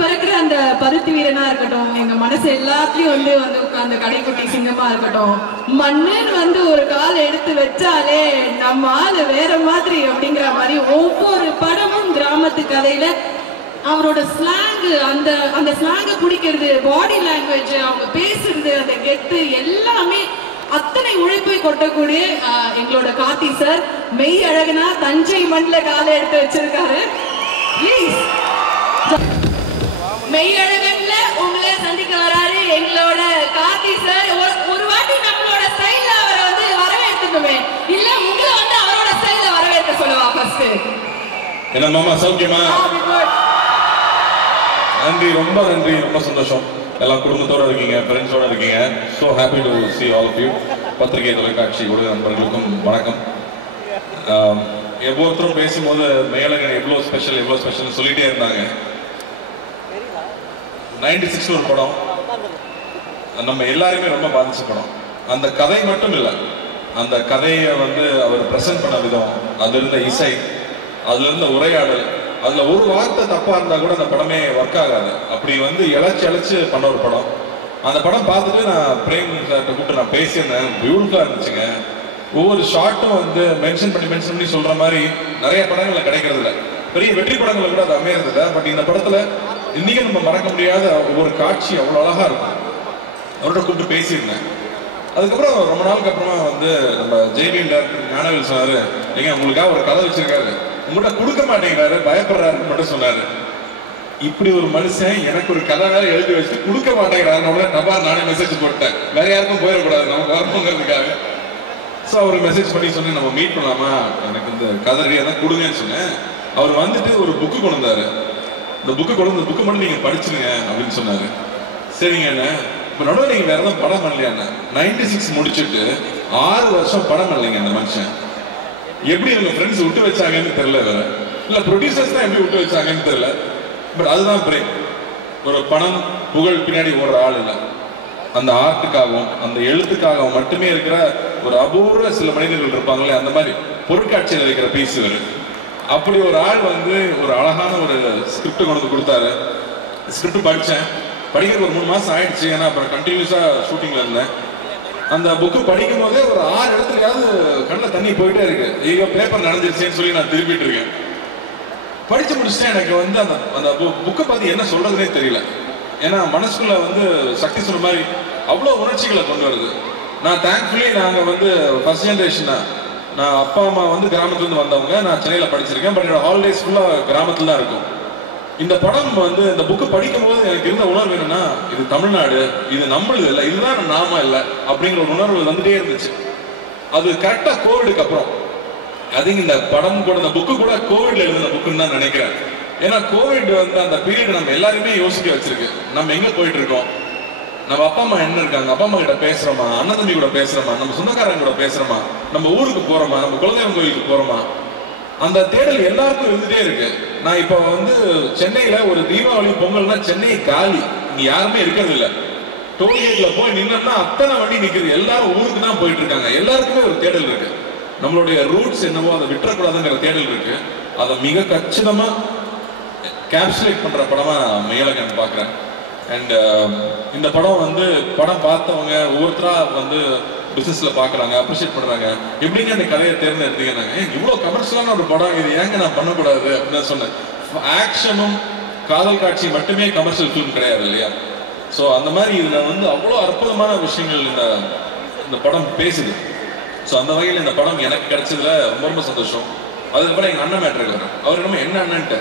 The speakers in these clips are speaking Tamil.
பறக்கிற அந்த பருத்தி வீரனா இருக்கட்டும், எங்க மனசு எல்லாத்தையும் வந்து அந்த கடைக்குட்டி சிங்கமா இருக்கட்டும், மண்ணுன்னு ஒரு கால் எடுத்து வச்சாலே நம்ம ஆளு வேற மாதிரி அப்படிங்கிற மாதிரி ஒவ்வொரு படமும் கிராமத்து கதையில அவரோட ஸ்லாங், அந்த ஸ்லாங்க பிடிக்கிறது, பாடி லாங்குவேஜ், அவங்க பேசுறது, அந்த கெத்து எல்லாமே அத்தனை உழைப்பை கொட்டக்கூடிய எங்களோட கார்த்தி சார் மெய் அழகனா தஞ்சை மண்ல காலை எடுத்து வச்சிருக்காரு. ப்ளீஸ் மெய் அழகன்ல உங்களை சந்திக்க வராரு எங்களோட கார்த்தி சார். ஒரு வாட்டி நம்மளோட ஸ்டைல்ல அவரை வரவேற்றுக்குமே, இல்ல உங்களை அவரோட ஸ்டைல்ல வரவேற்க சொல்லுவா ஃபர்ஸ்ட். என்ன மாமா சௌக்கியமா? நன்றி, ரொம்ப நன்றி, ரொம்ப சந்தோஷம். எல்லாம் குடும்பத்தோட இருக்கீங்க, ஃப்ரெண்ட்ஸோட இருக்கீங்க. So happy to see all of you. பத்திரிகை தொலைக்காட்சி கூட நண்பர்களுக்கும் வணக்கம். ஒவ்வொருத்தரும் பேசும்போது மேலகன் எவ்வளோ ஸ்பெஷல் சொல்லிட்டே இருந்தாங்க. 96 ஒரு படம் நம்ம எல்லாருமே ரொம்ப பாதிச்ச படம். அந்த கதை மட்டும் இல்லை, அந்த கதையை அவர் பிரசன்ட் பண்ண விதம், அதுல இருந்த இசை, அதுல இருந்த உரையாடல், அதுல ஒரு வார்த்தை தப்பா இருந்தா கூட அந்த படமே ஒர்க் ஆகாது. அப்படி இழைச்சு பண்ண ஒரு படம். அந்த படம் பார்த்துட்டு நான் பிரேம் சார்கிட்ட கூப்பிட்டு நான் பேசியிருந்தேன். பியூட்டிஃபுல்லா இருந்துச்சுங்க. ஒவ்வொரு ஷார்ட்டும் மென்ஷன் பண்ணி சொல்ற மாதிரி நிறைய படங்கள்ல கிடைக்கிறது இல்லை. பெரிய வெற்றி படங்களை கூட அது அமையறது இல்லை. பட் இந்த படத்துல இன்னைக்கு நம்ம மறக்க முடியாத ஒவ்வொரு காட்சி அவ்வளவு அழகா இருக்கும். அவரோட கூப்பிட்டு பேசியிருந்தேன். அதுக்கப்புறம் ரொம்ப நாளுக்கு அப்புறமா நம்ம ஜெய்பீம் டைரக்டர் ஞானவேல் சொன்னாரு, நீங்க உங்களுக்காக ஒரு கதை வச்சிருக்காரு, உங்கள்கிட்ட கொடுக்க மாட்டேங்கிறாரு, பயப்படுறாருன்னு மட்டும் சொன்னாரு. இப்படி ஒரு மனுஷன் எனக்கு ஒரு கதை வேற எழுதி வச்சு கொடுக்க மாட்டேங்கிறாரு. நபார் நானே மெசேஜ் போட்டேன், வேற யாருக்கும் போயிடக்கூடாது, நம்ம வரணுங்கிறதுக்காக. ஸோ அவர் மெசேஜ் பண்ணி சொன்னேன், நம்ம மீட் பண்ணலாமா, எனக்கு இந்த கதை தான் கொடுங்கன்னு சொன்னேன். அவர் ஒரு புக்கு கொண்டு வந்தாரு. இந்த புக்கு மட்டும் நீங்க படிச்சிருங்க அப்படின்னு சொன்னாரு. சரிங்க என்ன, இப்போ நடுவில் நீங்க வேற ஏதாவது படம் பண்ணலையா? 96 முடிச்சுட்டு 6 வருஷம் படம் பண்ணலைங்க அந்த மனுஷன். எப்படி அவங்க ஃப்ரெண்ட்ஸ் விட்டு வச்சாங்கன்னு தெரியல, வேற இல்ல ப்ரொடியூசர்ஸ் தான் எப்படி விட்டு வச்சாங்கன்னு தெரியல. பட் அதுதான் பிரேம். ஒரு பணம் புகழ் பின்னாடி ஓடுற ஆள் இல்லை, அந்த ஆர்ட்டுக்காகவும் அந்த எழுத்துக்காகவும் மட்டுமே இருக்கிற ஒரு அபூர்வ சில மனிதர்கள் இருப்பாங்களே, அந்த மாதிரி பொருட்காட்சியில் இருக்கிற பீஸ் வேறு. அப்படி ஒரு ஆள் ஒரு அழகான ஒரு ஸ்கிரிப்ட் கொண்டு கொடுத்தாரு. ஸ்கிரிப்ட் படிக்கிறது ஒரு 3 மாசம் ஆயிடுச்சு. ஏன்னா அப்புறம் கண்டினியூஸா ஷூட்டிங்ல இருந்தேன். அந்த புக்கு படிக்கும் போதே ஒரு 6 இடத்துலயாவது கண்ணில் தண்ணி போயிட்டே இருக்கு. ஐயோ பேப்பர் நடந்துருச்சேன்னு சொல்லி நான் திருப்பிட்டு இருக்கேன். படிச்சு முடிச்சுட்டேன். எனக்கு அந்த புக்கை பத்தி என்ன சொல்றதுனே தெரியல. ஏன்னா மனசுக்குள்ள சக்தி சொன்ன மாதிரி அவ்வளோ உணர்ச்சிகளை கொண்டு வருது. நான் தேங்க்ஃபுல்லி நாங்கள் ஃபர்ஸ்ட் ஜென்ரேஷன் தான். நான் அப்பா அம்மா கிராமத்துலேருந்து வந்தவங்க. நான் சென்னையில் படிச்சிருக்கேன். பட் என்னோட ஹாலிடேஸ் ஃபுல்லாக கிராமத்தில் தான் இருக்கும். இந்த படம் இந்த புக்கு படிக்கும் போது எனக்கு இருந்த உணர்வு என்னன்னா, இது தமிழ்நாடு, இது நம்மளுது இல்லை, இதுதான் நாம இல்லை அப்படிங்கிற ஒரு உணர்வு வந்துட்டே இருந்துச்சு. அது கரெக்டா கோவிடுக்கு அப்புறம் இந்த படம் கூட, இந்த புக்கு கூட கோவிட்ல எழுதின புக்குன்னு தான் நினைக்கிறேன். ஏன்னா கோவிட் அந்த பீரியட் நம்ம எல்லாருமே யோசிக்க வச்சிருக்கு. நம்ம எங்க போயிட்டு இருக்கோம், நம்ம அப்பா அம்மா என்ன இருக்காங்க, அப்பா அம்மா கிட்ட பேசுறோமா, அண்ணன் தம்பி கூட பேசுறோமா, நம்ம சொந்தக்காரங்க கூட பேசுறோமா, நம்ம ஊருக்கு போறோமா, நம்ம குலதெய்வம் கோயிலுக்கு போறோமா, அந்த தேடல் எல்லாருக்கும் இருந்துட்டே இருக்கு. நான் இப்ப சென்னையில ஒரு தீபாவளி பொங்கல்னா சென்னை காலி, இங்க யாருமே இருக்கிறது இல்ல. டோல்கேட்ல போய் நின்னா அத்தனை வண்டி நிக்குது, எல்லாரும் ஊருக்கு தான் போயிட்டு இருக்காங்க. எல்லாருக்குமே ஒரு தேடல் இருக்கு. நம்மளுடைய ரூட்ஸ் என்னவோ அதை விட்டுறக்கூடாதுங்கிற தேடல் இருக்கு. அதை மிக கச்சிதமா கேப்சுலேட் பண்ற படமா மேலகன் பாக்குறேன். அண்ட் இந்த படம் படம் பார்த்தவங்க ஒவ்வொருத்தரா பிசினஸ்ல பாக்குறாங்க, அப்ரிஷியேட் பண்றாங்க. எப்படிங்க அந்த கதையை தேர்ந்தெடுத்தீங்க, இவ்வளவு கமர்ஷியலான ஒரு படம், இது ஏங்க நான் பண்ணக்கூடாது அப்படின்னு சொன்னேன். ஆக்ஷனும் காதல் காட்சி மட்டுமே கமர்ஷியல் ஃபிலிம் கிடையாது இல்லையா? ஸோ அந்த மாதிரி இதுல அவ்வளோ அற்புதமான விஷயங்கள் இந்த படம் பேசுது. ஸோ அந்த வகையில் இந்த படம் எனக்கு கிடைச்சதுல ரொம்ப ரொம்ப சந்தோஷம். அதுக்கப்புறம் எங்க அண்ணன் மேட்ரு வரும். அவர் என்னமோ என்ன அண்ணன்ட்டு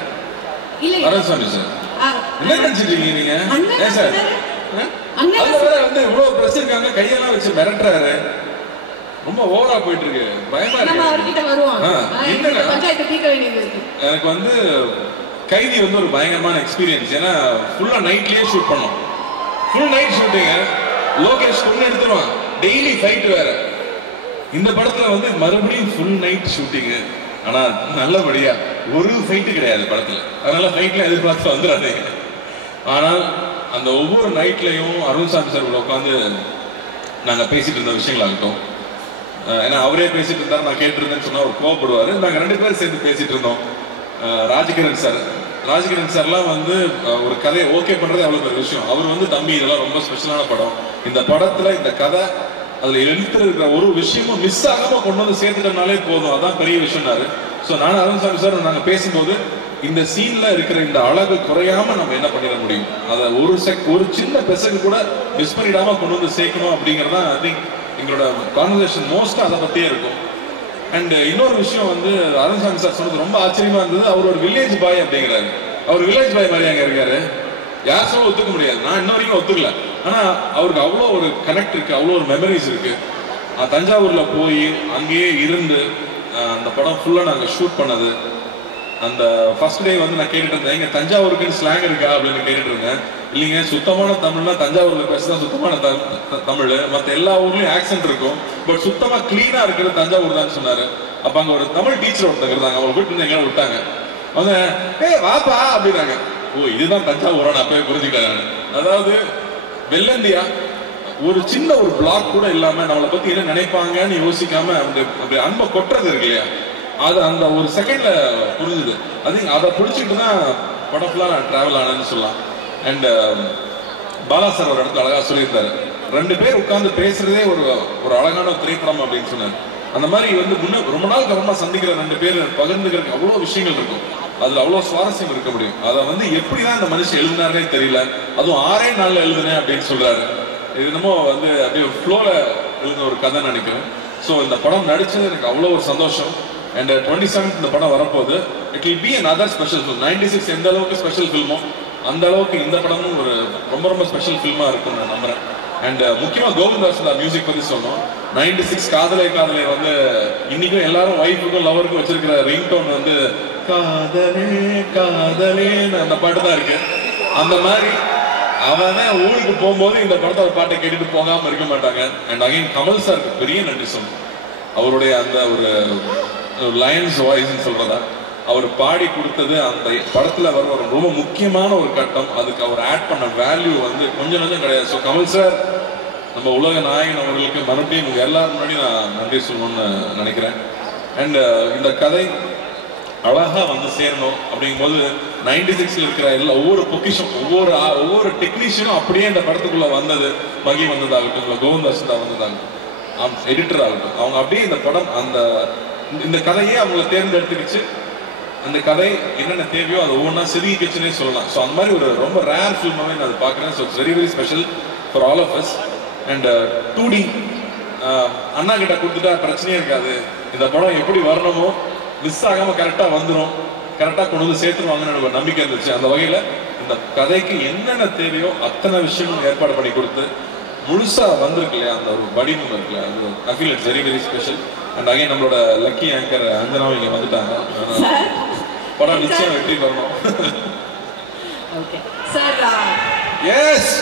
அரசாமி சார் என்ன நினைச்சிட்டு நீங்க ஏன் சார் இவ்வளவு பிரஸ் இருக்காங்க, கையெல்லாம் வச்சு மிரட்டுறாரு, ரொம்ப ஓவரா போயிட்டு இருக்கு, பயமா இருக்கு. எனக்கு கைதி ஒரு பயங்கரமான எக்ஸ்பீரியன்ஸ். ஏன்னா ஃபுல்லா நைட்லயே ஷூட் பண்ணோம். ஃபுல் நைட் ஷூட்டிங்க. லோகேஷ் கொண்டு எடுத்துருவான், டெய்லி ஃபைட் வேற. இந்த படத்துல மறுபடியும் ஃபுல் நைட் ஷூட்டிங்கு. ஆனா நல்லபடியா ஒரு ஃபைட்டு கிடையாது படத்துல. அதனால ஃபைட்ல எதிர்பார்த்து வந்துடாதே. ஆனால் அந்த ஒவ்வொரு நைட்லையும் அருண்சாமி சார் உட்காந்து நாங்கள் பேசிட்டு இருந்த விஷயங்களாகட்டும், ஏன்னா அவரே பேசிட்டு இருந்தாரு, நான் கேட்டிருந்தேன்னு சொன்னா அவர் கோவப்படுவாரு. நாங்கள் 2 பேரும் சேர்ந்து பேசிட்டு இருந்தோம். ராஜகிரண் சார் ராஜகிரண் சார்லாம் வந்து ஒரு கதையை ஓகே பண்றது அவ்வளவு பெரிய விஷயம். அவர் வந்து தம்பி இதெல்லாம் ரொம்ப ஸ்பெஷலான படம், இந்த படத்துல இந்த கதை அதுல எழுத்து இருக்கிற ஒரு விஷயமும் மிஸ் ஆகாம கொண்டு வந்து சேர்த்துட்டனாலே போதும், அதான் பெரிய விஷயம்னாரு. ஸோ நானும் அருண்சாமி சார் நாங்க பேசும்போது இந்த சீன்ல இருக்கிற இந்த அழகு குறையாம நம்ம என்ன பண்ணிட முடியும், அதை ஒரு சின்ன பெசகு கூட மிஸ் பண்ணிடாம கொண்டு வந்து சேர்க்கணும் அப்படிங்கறத ஐ திங்க் எங்களோட கான்வர்சேஷன் மோஸ்டா அதை பத்தியே இருக்கும். அண்ட் இன்னொரு விஷயம் வந்து அருண்சாமி சார் சொன்னது ரொம்ப ஆச்சரியமா இருந்தது. அவர் ஒரு வில்லேஜ் பாய் அப்படிங்கிறாரு. அவர் வில்லேஜ் பாய் மாதிரி அங்க இருக்காரு, யார் சொல்ல ஒத்துக்க முடியாது. நான் இன்ன வரைக்கும் ஒத்துக்கல. ஆனா அவருக்கு அவ்வளோ ஒரு கனெக்ட் இருக்கு, அவ்வளோ ஒரு மெமரிஸ் இருக்கு. தஞ்சாவூர்ல போய் அங்கேயே இருந்து அந்த படம் ஃபுல்லா நாங்க ஷூட் பண்ணது. அந்த ஃபர்ஸ்ட் டே வந்து நான் கேட்டுட்டு இருந்தேன், இங்க தஞ்சாவூருக்கு ஸ்லாங் இருக்கா அப்படின்னு கேட்டுட்டு இருந்தேன். இல்லைங்க, சுத்தமான தமிழ்னா தஞ்சாவூர்ல பேசுதான் சுத்தமான தமிழ், மற்ற எல்லா ஊர்லயும் ஆக்சென்ட் இருக்கும், பட் சுத்தமா கிளீனா இருக்கிறது தஞ்சாவூர் தான் சொன்னாரு. அப்ப அங்க ஒரு தமிழ் டீச்சர் ஒருத்தங்க இருந்தாங்க, அவங்க வீட்டு இருந்து எங்களை விட்டாங்க. அவங்க வாப்பா அப்படின்னாங்க. ஓ இதுதான் தஞ்சாவூரா, நான் போய் புரிஞ்சுக்கிட்டேன். அதாவது வெள்ளந்தியா ஒரு சின்ன ஒரு பிளாக் கூட இல்லாம நம்மளை பத்தி என்ன நினைப்பாங்கன்னு யோசிக்காம அப்படி அன்பை கொட்டுறது இருக்கு இல்லையா, அது அந்த ஒரு செகண்ட்ல புரிஞ்சுது. அது அதை பிடிச்சிட்டு தான் படம் ஃபுல்லா நான் டிராவல் ஆனேன்னு சொல்லலாம். அண்ட் பாலா சார் ஒரு இடத்துல அழகா சொல்லியிருந்தாரு, 2 பேர் உட்கார்ந்து பேசுறதே ஒரு அழகான திரைப்படம் அப்படின்னு சொன்னாரு. அந்த மாதிரி வந்து ரொம்ப நாளுக்கு அப்புறமா சந்திக்கிற 2 பேர் பகிர்ந்துக்கிறதுக்கு அவ்வளவு விஷயங்கள் இருக்கும், அதுல அவ்வளவு சுவாரஸ்யம் இருக்க முடியும். அதை வந்து எப்படிதான் இந்த மனுஷன் எழுதினாரே தெரியல, அதுவும் 6 நாள்ல எழுதுனேன் அப்படின்னு சொல்றாரு. இது என்னமோ வந்து அப்படியே ஒரு ஃப்ளோல எழுதின ஒரு கதை நினைக்கிறேன். ஸோ இந்த படம் நடிச்சது எனக்கு அவ்வளோ ஒரு சந்தோஷம். அண்ட் 27th இந்த படம் வரப்போகுது. It will be another special film. 96 எந்த அளவுக்கு ஸ்பெஷல் ஃபில்மோ அந்த அளவுக்கு இந்த படமும் ஒரு ரொம்ப ரொம்ப ஸ்பெஷல் ஃபில்மா இருக்குன்னு நான் நம்புறேன். அண்ட் முக்கியமா கோவிந்தாஸ் மியூசிக் பத்தி சொன்னோம். 96 காதலை காதலை வந்து இன்னைக்கும் எல்லாரும் ஒய்ஃபுக்கும் லவருக்கும் வச்சிருக்கிற ரிங் டோன் வந்து காதலே காதலேன்னு அந்த பாட்டு தான் இருக்கு. அந்த மாதிரி அவன் ஊருக்கு போகும்போது இந்த படத்தோட பாட்டை கேட்டுட்டு போகாம இருக்க மாட்டாங்க. அண்ட் அகைன் கமல் சாருக்கு பெரிய நன்றி சொல்லணும். அவருடைய அந்த ஒரு லயன்ஸ் வாய்ஸ்ன்னு சொல்றதா அவர் பாடி கொடுத்தது அந்த படத்துல வர ஒரு ரொம்ப முக்கியமான ஒரு கட்டம். அதுக்கு அவர் ஆட் பண்ண வேல்யூ வந்து கொஞ்சம் கிடையாது. ஸோ கமல் சார் நம்ம உலக நாயகன் அவர்களுக்கு மறுபடியும் உங்க எல்லாரும் முன்னாடி நான் நன்றி சொல்லணும்னு நினைக்கிறேன். அண்ட் இந்த கதை அழகா வந்து சேரணும் அப்படிங்கும்போது 96ல இருக்கிற ஒவ்வொரு பொக்கிஷம் ஒவ்வொரு டெக்னீஷியனும் அப்படியே இந்த படத்துக்குள்ள வந்தது. மகி வந்ததாகட்டும், இல்லை கோவிந்தாஸ் தான் வந்ததாகட்டும், எடிட்டர் ஆகட்டும், அவங்க அப்படியே இந்த படம் இந்த கதையே அவங்களை தேர்ந்தெடுத்துக்கிச்சு. அந்த கதை என்னென்ன தேவையோ அதை ஒவ்வொன்றா செதுக்கிச்சுன்னே சொல்லலாம். ஸோ அந்த மாதிரி ஒரு ரொம்ப ரேர் ஃபில்மாவே நான் அதை பார்க்குறேன். So it's very very special for all of us. And 2D அண்ணா கிட்ட கொடுத்துட்டா பிரச்சனையே இருக்காது. இந்த படம் எப்படி வரணுமோ மிஸ் ஆகாம கரெக்டா வந்துடும், கரெக்டா கொண்டு வந்து சேர்த்துருவாங்கன்னு எனக்கு ஒரு நம்பிக்கை இருந்துச்சு. அந்த வகையில இந்த கதைக்கு என்னென்ன தேவையோ அத்தனை விஷயங்களும் ஏற்பாடு பண்ணி கொடுத்து முழுசா வந்திருக்கு இல்லையா, அந்த ஒரு வடிவம் இருக்குல்ல, அது I feel it's very very special. And again நம்மளோட லக்கி ஆங்கர் அஞ்சனாவும் இங்க வந்துட்டாங்க. படம் நிச்சயம் வெற்றி வரணும். Okay sir. Yes,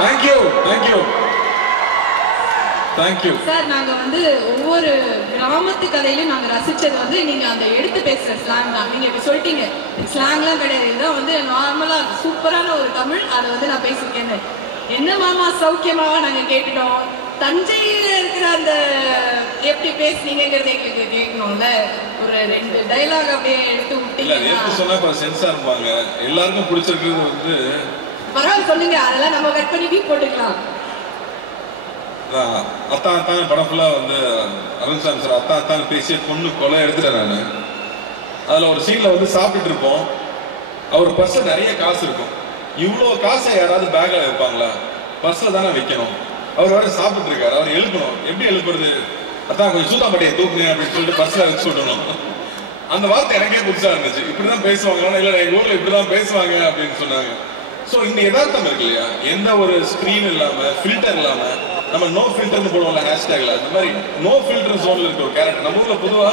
thank you thank you thank you sir. நாங்க வந்து ஒவ்வொரு கிராமத்து கதையிலும் நாங்க ரசிச்சது வந்து நீங்க அந்த எடுத்து பேசுற ஸ்லாங் தான். நீங்க இப்படி சொல்லிட்டீங்க, ஸ்லாங்லாம் கிடையாது, இதுதான் வந்து நார்மலா சூப்பரான ஒரு தமிழ். அதை வந்து நான் பேசியிருக்கேன்னு என்ன மாமா சௌக்கியமாவா நாங்க கேட்டுட்டோம். தஞ்சையில இருக்கிற அந்த எப்படி பேசுனீங்கிறது எங்களுக்கு கேட்கணும்ல. ஒரு 2 டைலாக் அப்படியே எடுத்து விட்டீங்க சொன்னா சென்ஸா இருப்பாங்க. எல்லாருக்கும் பிடிச்சிருக்கிறது வந்து பரவாயில்ல சொல்லுங்க, அதெல்லாம் நம்ம கட் பண்ணி வீட் போட்டுக்கலாம். அத்தான் படம் ஃபுல்லா வந்து அருண்சாமி சார் அத்தான் பேசிய பொண்ணு கொலை எடுத்துட்டேன் நான். அதுல ஒரு சீன்ல வந்து சாப்பிட்டுட்டு இருப்போம். அவர் பர்ஸ்ல நிறைய காசு இருக்கும். இவ்வளவு காசை யாராவது பேக்ல வைப்பாங்களா? பர்ஸ்ல தானே வைக்கணும். அவர் வேற சாப்பிட்டு இருக்காரு, அவர் எழுப்பணும். எப்படி எழுப்புறது? அதான் கொஞ்சம் சூத்தாம்பட்டியை தூக்குங்க அப்படின்னு சொல்லிட்டு பர்ஸ்ல வச்சு விடணும். அந்த வார்த்தை எனக்கே புதுசா இருந்துச்சு. இப்படிதான் பேசுவாங்களா? இல்ல எங்க ஊர்ல இப்படிதான் பேசுவாங்க அப்படின்னு சொன்னாங்க. சோ இந்த யதார்த்தம் இருக்கு இல்லையா, எந்த ஒரு ஸ்கிரீன் இல்லாம ஃபில்டர் இல்லாம நம்ம நோ ஃபில்டர்னு போடுவோம்ல ஹேஷ்டேக்ல, அந்த மாதிரி நோ ஃபில்டர் ஜோன்ல இருக்க ஒரு கேரக்டர். நம்ம ஊர்ல பொதுவா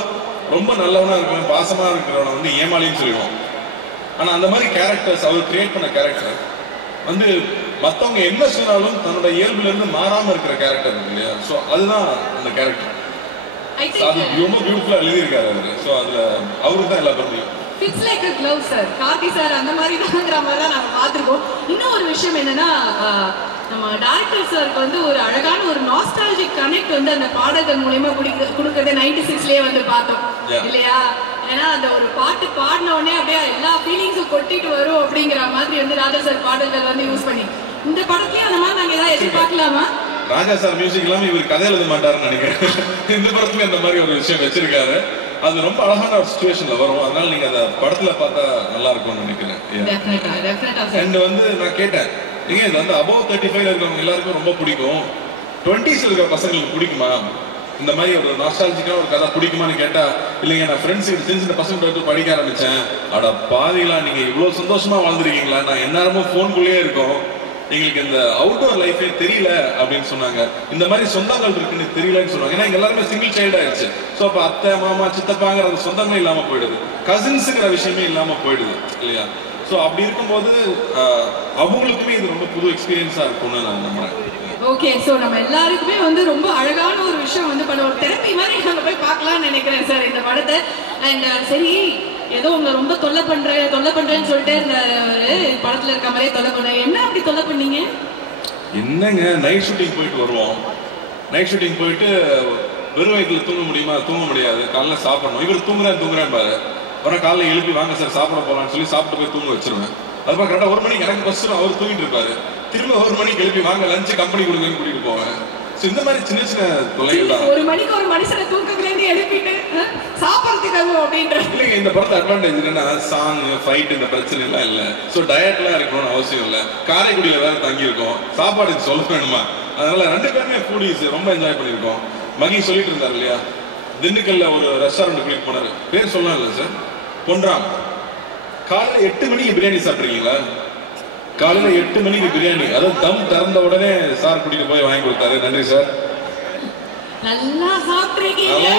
ரொம்ப நல்லவனா இருக்கிறவன் பாசமா இருக்கிறவன வந்து ஏமாளின்னு சொல்லுவோம். ஆனா அந்த மாதிரி கேரக்டர்ஸ் அவர் கிரியேட் பண்ண கேரக்டர் வந்து மத்தவங்க என்ன சொன்னாலும் தன்னோட இயல்புல இருந்து மாறாம இருக்கிற கேரக்டர் இருக்கு இல்லையா. சோ அதுதான் அந்த கேரக்டர். அது ரொம்ப பியூட்டிஃபுல்லா எழுதியிருக்காரு அவரு. சோ அதுல அவருக்கு தான் எல்லா பெருமையும். It's like a glove sir. Karthi sir அந்த மாதிரி தான்ங்கிற மாதிரி தான் நாங்கள் பார்த்துருக்கோம். இன்னும் ஒரு விஷயம் என்னன்னா, நம்ம டைரக்டர் சாருக்கு வந்து ஒரு அழகான ஒரு நாஸ்டாலஜிக் கனெக்ட் வந்து அந்த பாடல்கள் மூலயமா கொடுக்கறத 96லயே வந்து பார்த்தோம் இல்லையா. ஏன்னா அந்த ஒரு பாட்டு பாடின உடனே அப்படியே எல்லா ஃபீலிங்ஸும் கொட்டிட்டு வரும் அப்படிங்கிற மாதிரி வந்து ராஜா சார் பாடல்கள் வந்து யூஸ் பண்ணி இந்த படத்துலயும் அந்த மாதிரி நாங்க ஏதாவது எதிர்பார்க்கலாமா? ராஜா சார் மியூசிக் இல்லாம இவர் கதை எழுத மாட்டாருன்னு நினைக்கிறேன். இந்த படத்துல அந்த மாதிரி ஒரு விஷயம் வச்சிருக்காரு. அது ரொம்ப அழகான ஒரு சிச்சுவேஷன்ல வரும். அதனால நீங்க அந்த படத்துல பார்த்தா நல்லா இருக்கும்னு நினைக்கிறேன். அண்ட் வந்து நான் கேட்டேன், ஏங்க இது வந்து above 35 இருக்கவங்க எல்லாருக்கும் ரொம்ப பிடிக்கும், 20s இருக்கிற பசங்களுக்கு பிடிக்குமா, இந்த மாதிரி ஒரு நாஸ்டாலஜிக்கா ஒரு கதை பிடிக்குமான்னு கேட்டா, இல்லைங்க நான் ஃப்ரெண்ட்ஸ் சின்ன சின்ன பசங்க படிக்க ஆரம்பிச்சேன். அட பாதிகளா, நீங்க இவ்வளவு சந்தோஷமா வாழ்ந்துருக்கீங்களா, நான் எந்நேரமும் போனுக்குள்ளேயே இருக்கோம், எங்களுக்கு இந்த அவுட்டோர் லைஃபே தெரியல அப்படின்னு சொன்னாங்க. இந்த மாதிரி சொந்தங்கள் இருக்குன்னு தெரியலன்னு சொன்னாங்க. ஏன்னா எல்லாருமே சிங்கிள் சைல்ட் ஆயிடுச்சு. ஸோ அப்போ அத்தை மாமா சித்தப்பாங்கிற அந்த சொந்தமே இல்லாம போயிடுது, கசின்ஸுங்கிற விஷயமே இல்லாம போயிடுது இல்லையா? ஸோ அப்படி இருக்கும்போது அவங்களுக்குமே இது ரொம்ப புது எக்ஸ்பீரியன்ஸா இருக்கும்னு நான் நம்புறேன். ஓகே, ஸோ நம்ம எல்லாருக்குமே வந்து ரொம்ப அழகான ஒரு விஷயம் வந்து பண்ண ஒரு தெரப்பி மாதிரி நாங்கள் போய் பார்க்கலாம்னு நினைக்கிறேன் சார் இந்த படத்தை. அண்ட் சரி, ஏதோ உங்களை ரொம்ப தொல்லை பண்றேன்னு சொல்லிட்டே இருந்தாரு, படத்துல இருக்க மாதிரியே தொல்லை பண்றேன். என்ன அப்படி தொல்லை பண்ணீங்க? என்னங்க, நைட் ஷூட்டிங் போயிட்டு வருவோம். நைட் ஷூட்டிங் போயிட்டு வெறும் வயிற்றுல தூங்க முடியுமா? தூங்க முடியாது. காலைல சாப்பிடணும். இவர் தூங்குறேன் பாரு. அப்புறம் காலைல எழுப்பி வாங்க சார் சாப்பிட போகலான்னு சொல்லி சாப்பிட்டு போய் தூங்க வச்சிருவேன். அதுப்பா கரெக்டாக 1 மணிக்கு எனக்கு பஸ் அவர் தூங்கிட்டு இருப்பாரு. திரும்ப 1 மணிக்கு எழுப்பி வாங்க லஞ்சு கம்பெனி கொடுங்கன்னு கூட்டிட்டு போவேன். இந்த மாதிரி சின்ன சின்ன தொல்லைகள் தான். 1 மணிக்கு ஒரு மனுஷனை தூக்கத்துலேருந்து எழுப்பிட்டு சாப்பிட்றதுக்காக அப்படின்ற இல்லைங்க. இந்த படத்தை அட்வான்டேஜ் என்னன்னா, சாங் ஃபைட் இந்த பிரச்சனை எல்லாம் இல்லை. ஸோ டயட்லாம் இருக்கணும்னு அவசியம் இல்லை. காரைக்குடியில் வேற தங்கி இருக்கோம், சாப்பாடுக்கு சொல்ல வேணுமா? அதனால 2 பேருமே ஃபுடீஸ் ரொம்ப என்ஜாய் பண்ணியிருக்கோம். மகி சொல்லிட்டு இருந்தார் இல்லையா, திண்டுக்கல்ல ஒரு ரெஸ்டாரண்ட் கிளிக் போனாரு, பேர் சொல்லலாம் இல்லை சார், பொன்றாம். காலையில் 8 மணிக்கு பிரியாணி சாப்பிட்றீங்களா? காலையில் 8 மணிக்கு பிரியாணி, அதாவது தம் திறந்த உடனே சார் கூட்டிட்டு போய் வாங்கி கொடுத்தாரு. நன்றி சார். நல்லா சாப்பிட்டுருக்கீங்க.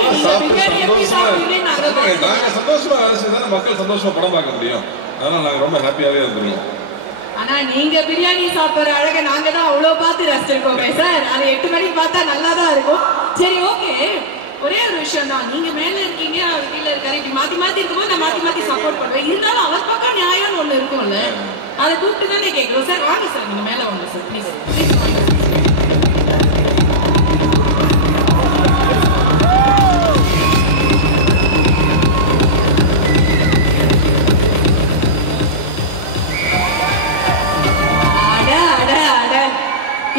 நாங்க சந்தோஷமா வேலை செய்தால் மக்கள் சந்தோஷமா படம் பார்க்க முடியும். அதனால நாங்க ரொம்ப ஹாப்பியாவே இருந்துருவோம். ஆனா நீங்க பிரியாணி சாப்பிடுற அழக நாங்க தான் அவ்வளவு பார்த்து ரசிச்சிருக்கோமே சார். அது 8 மணிக்கு பார்த்தா நல்லா தான் இருக்கும். சரி, ஓகே, ஒரே ஒரு விஷயம் தான், நீங்க மேல இருக்கீங்க, அவர் கீழே இருக்காரு, இப்படி மாத்தி இருக்கும்போது நான் மாத்தி சப்போர்ட் பண்ணுவேன். இருந்தாலும் அவர் பக்கம் நியாயம்னு ஒண்ணு இருக்கும்ல, அதை கூப்பிட்டு தானே கேட்கிறோம். சார் வாங்க சார், நீங்க மேல வாங்க சார், ப்ளீஸ்.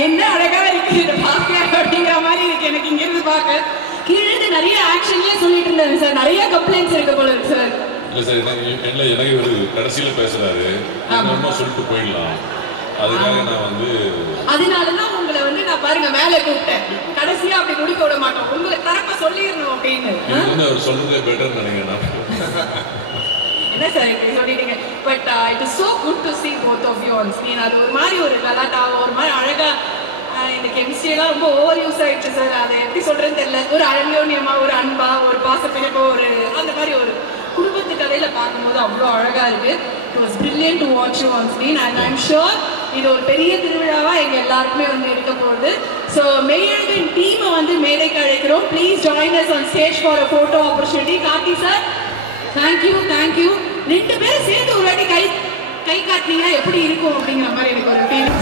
என்ன அழகா இருக்கு பார்க்க அப்படிங்கிற மாதிரி இருக்கு எனக்கு இங்க இருந்து பார்க்க. கீழே நிறைய ஆக்ஷன்லயே சொல்லிட்டு இருந்தாரு சார், நிறைய கம்ப்ளைண்ட்ஸ் இருக்கு போல இருக்கு சார். இல்ல சார், எனக்கு ஒரு கடைசியில பேசுறாரு, சொல்லிட்டு போயிடலாம், அதுக்காக நான் வந்து அதனாலதான் உங்களை வந்து நான் பாருங்க மேல கூப்பிட்டேன். கடைசியா அப்படி முடிக்க விட மாட்டோம், உங்களை தரப்ப சொல்லிடணும் அப்படின்னு. அவர் சொல்றதே பெட்டர் நினைக்கிறேன். என்ன சார் இப்படி சொல்லிட்டீங்க? But it is so good to see both of you on screen. அது ஒரு மாதிரி ஒரு கலாட்டாவோ ஒரு மாதிரி அழகா, இந்த கெமிஸ்ட்ரியெல்லாம் ரொம்ப ஓவர் யூஸ் ஆயிடுச்சு சார். அதை எப்படி சொல்றதுன்னு தெரியல. ஒரு அழகியோன்யமா, ஒரு அன்பா, ஒரு பாசப்பிணைப்போ, ஒரு அந்த மாதிரி ஒரு குடும்பத்து கதையில பார்க்கும்போது அவ்வளோ அழகா இருக்கு. It was brilliant to watch you on screen and I'm sure இது ஒரு பெரிய திருவிழாவா எங்க எல்லாருக்குமே வந்து இருக்க போகுது. ஸோ மெய்யழகன் டீமை வந்து மேடைக்கு அழைக்கிறோம். Please join us on stage for a photo opportunity. Karthi sir, thank you. 2 பேரும் சேர்ந்து ஒரு வாட்டி கை காட்டினீங்கன்னா எப்படி இருக்கும் அப்படிங்கிற மாதிரி எனக்கு ஒரு feeling.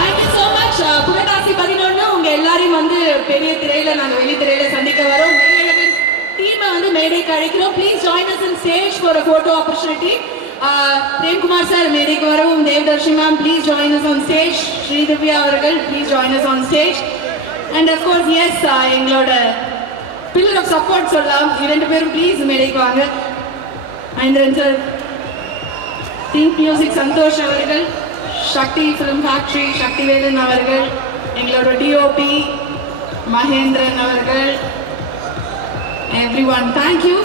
Thank you so much. Purattasi 11 உங்க எல்லாரையும் வந்து பெரிய திரையில நாங்கள் வெளி திரையில சந்திக்க வரோம். மெய்யழகன் டீமை வந்து மேடைக்கு அழைக்கிறோம். Please join us on stage for a photo opportunity. Premkumar sir மேடைக்கு வரவும். Devadarshi ma'am please join us on stage. Sridivya அவர்கள் please join us on stage. And of course yes, எங்களோட பில்லர் ஆஃப் சப்போர்ட் சொல்லலாம், 2 பேரும் ப்ளீஸ் மேடைக்கு வாங்க. Aindhiran sir, Think Music Santhosh அவர்கள், சக்தி ஃபிலிம் ஃபேக்டரி சக்திவேலன் அவர்கள், எங்களோட டிஓபி மகேந்திரன் அவர்கள், எவ்ரி ஒன் தேங்க்யூ.